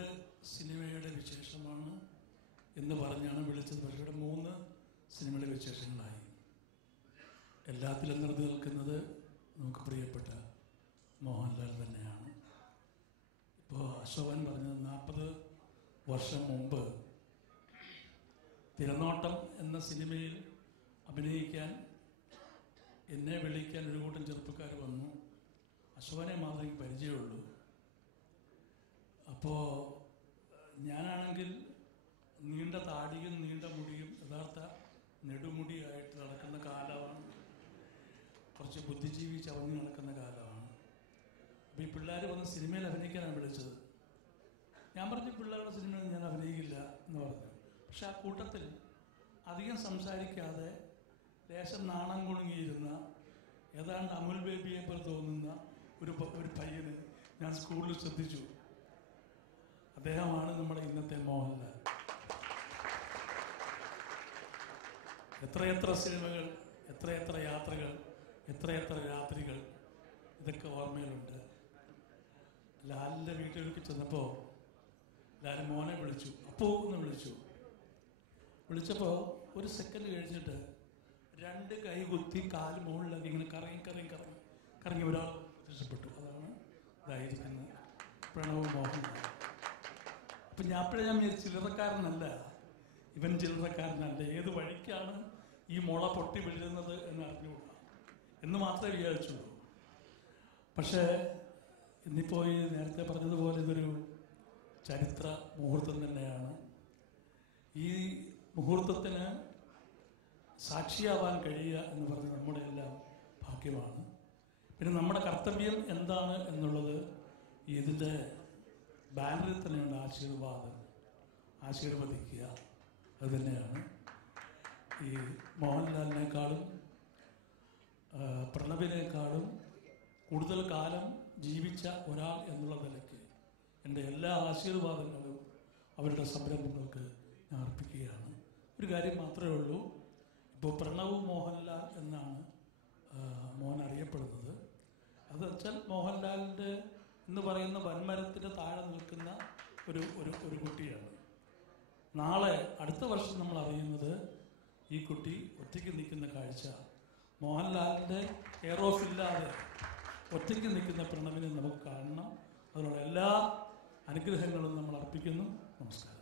2 സിനിമയുടെ വിശേഷമാണ് എന്ന് പറഞ്ഞാണ് വിളിച്ചത്. പക്ഷേ ഇവിടെ 3 സിനിമയുടെ വിശേഷങ്ങളായി. എല്ലാത്തിലും നിറഞ്ഞു നിൽക്കുന്നത് നമുക്ക് പ്രിയപ്പെട്ട മോഹൻലാൽ തന്നെയാണ്. ഇപ്പോൾ അശോകൻ പറഞ്ഞത് 40 വർഷം മുമ്പ് തിരനോട്ടം എന്ന സിനിമയിൽ അഭിനയിക്കാൻ എന്നെ വിളിക്കാൻ ഒരു കൂട്ടം ചെറുപ്പക്കാർ വന്നു. അശോകനെ മാത്രമേ എനിക്ക് പരിചയമുള്ളൂ. അപ്പോൾ ഞാനാണെങ്കിൽ നീണ്ട താടിയും നീണ്ട മുടിയും യഥാർത്ഥ നെടുമുടിയായിട്ട് നടക്കുന്ന കാലമാണ്. കുറച്ച് ബുദ്ധിജീവി ചവഞ്ഞ് നടക്കുന്ന കാലമാണ്. അപ്പോൾ ഈ പിള്ളേർ വന്ന് സിനിമയിൽ അഭിനയിക്കാനാണ് വിളിച്ചത്. ഞാൻ പറഞ്ഞു പിള്ളേരുടെ സിനിമയിൽ ഞാൻ അഭിനയിക്കില്ല എന്ന് പറഞ്ഞു. പക്ഷെ ആ കൂട്ടത്തിൽ അധികം സംസാരിക്കാതെ ലേശം നാണം കുണുങ്ങിയിരുന്ന ഏതാണ്ട് അമുൽ ബേബിയെ പോലെ തോന്നുന്ന ഒരു പയ്യന് ഞാൻ സ്കൂളിൽ ശ്രദ്ധിച്ചു. അദ്ദേഹമാണ് നമ്മുടെ ഇന്നത്തെ മോഹൻലാൽ. എത്രയെത്ര സിനിമകൾ, എത്രയെത്ര യാത്രകൾ, എത്രയെത്ര രാത്രികൾ, ഇതൊക്കെ ഓർമ്മയിലുണ്ട്. ലാലിൻ്റെ വീട്ടിലേക്ക് ചെന്നപ്പോൾ ലാൽ മോനെ വിളിച്ചു, അപ്പോ എന്ന് വിളിച്ചപ്പോൾ ഒരു സെക്കൻഡ് കഴിഞ്ഞിട്ട് 2 കൈ കുത്തി കാല് മുകളിലേക്ക് ഇങ്ങനെ കറങ്ങി ഒരാൾ പ്രത്യക്ഷപ്പെട്ടു. അതാണ് ഇതായിരിക്കുന്നത് പ്രണവ് മോഹൻലാൽ. അപ്പം ഞാൻ ചില്ലറക്കാരനല്ല, ഇവൻ ചില്ലറക്കാരനല്ല. ഏത് വഴിക്കാണ് ഈ മുള പൊട്ടി വീഴുന്നത് എന്ന് അറിഞ്ഞുകൂടാ എന്ന് മാത്രമേ വിചാരിച്ചുള്ളൂ. പക്ഷേ ഇന്നിപ്പോൾ ഈ നേരത്തെ പറഞ്ഞതുപോലെ ഇതൊരു ചരിത്ര മുഹൂർത്തം തന്നെയാണ്. ഈ മുഹൂർത്തത്തിന് സാക്ഷിയാവാൻ കഴിയുക എന്ന് പറഞ്ഞ് നമ്മുടെ എല്ലാം ഭാഗ്യമാണ്. പിന്നെ നമ്മുടെ കർത്തവ്യം എന്താണ് എന്നുള്ളത് ഇതിൻ്റെ ബാനറിൽ തന്നെയുണ്ട്. ആശീർവദിക്കുക, അത് തന്നെയാണ്. ഈ മോഹൻലാലിനേക്കാളും പ്രണവിനേക്കാളും കൂടുതൽ കാലം ജീവിച്ച ഒരാൾ എന്നുള്ള നിലയ്ക്ക് എൻ്റെ എല്ലാ ആശീർവാദങ്ങളും അവരുടെ സംരംഭങ്ങൾക്ക് ഞാൻ അർപ്പിക്കുകയാണ്. ഒരു കാര്യം മാത്രമേ ഉള്ളൂ, ഇപ്പോൾ പ്രണവ് മോഹൻലാൽ എന്നാണ് മോഹൻ അറിയപ്പെടുന്നത്. അത് വെച്ചാൽ മോഹൻലാലിൻ്റെ എന്ന് പറയുന്ന വൻമരത്തിൻ്റെ താഴെ നിൽക്കുന്ന ഒരു കുട്ടിയാണ്. നാളെ അടുത്ത വർഷം നമ്മൾ അറിയുന്നത് ഈ കുട്ടി ഒറ്റയ്ക്ക് നിൽക്കുന്ന കാഴ്ച. മോഹൻലാലിൻ്റെ കെയർ ഓഫ് ഇല്ലാതെ ഒറ്റയ്ക്ക് നിൽക്കുന്ന പ്രണവിനെ നമുക്ക് കാണണം. അതിനുള്ള എല്ലാ അനുഗ്രഹങ്ങളും നമ്മൾ അർപ്പിക്കുന്നു. നമസ്കാരം.